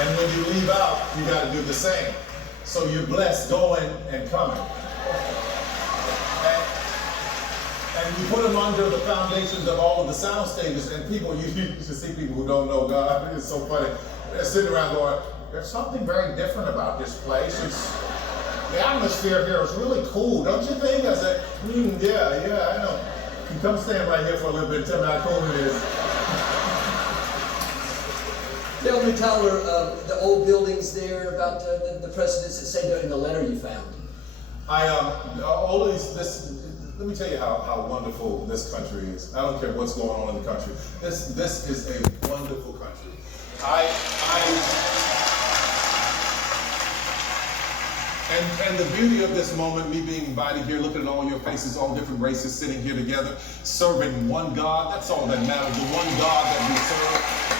And when you leave out, you got to do the same. So you're blessed going and coming. And you put them under the foundations of all of the sound stages, and people, you used to see people who don't know God. It's so funny. They're sitting around going, there's something very different about this place. The atmosphere here is really cool, don't you think? I said, yeah, I know. You come stand right here for a little bit and tell me how cool it is. Tell me, Tyler, the old buildings there about the presidents that say that in the letter you found. Let me tell you how wonderful this country is. I don't care what's going on in the country. This is a wonderful country. And the beauty of this moment, me being invited here, looking at all your faces, all different races sitting here together, serving one God, that's all that matters, the one God that we serve.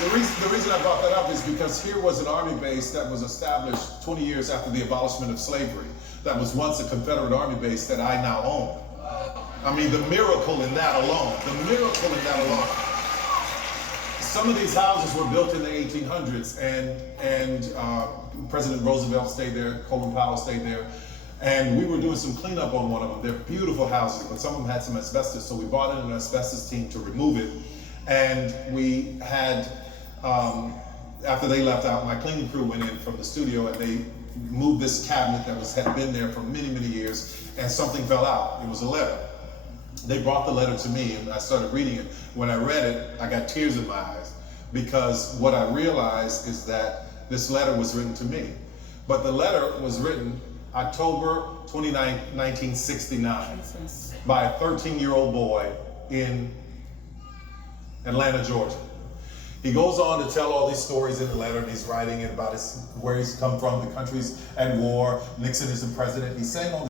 The reason I brought that up is because here was an army base that was established 20 years after the abolishment of slavery. That was once a Confederate army base that I now own. I mean, the miracle in that alone, Some of these houses were built in the 1800s, and President Roosevelt stayed there, Colin Powell stayed there, and we were doing some cleanup on one of them. They're beautiful houses, but some of them had some asbestos, so we brought in an asbestos team to remove it, and we had, after they left out, my cleaning crew went in from the studio, and they moved this cabinet that had been there for many, many years, and something fell out. It was a letter. They brought the letter to me, and I started reading it. When I read it, I got tears in my eyes, because what I realized is that this letter was written to me. But the letter was written October 29, 1969, by a 13-year-old boy in Atlanta, Georgia. He goes on to tell all these stories in the letter, and he's writing about where he's come from, the country's at war, Nixon is the president. He's saying all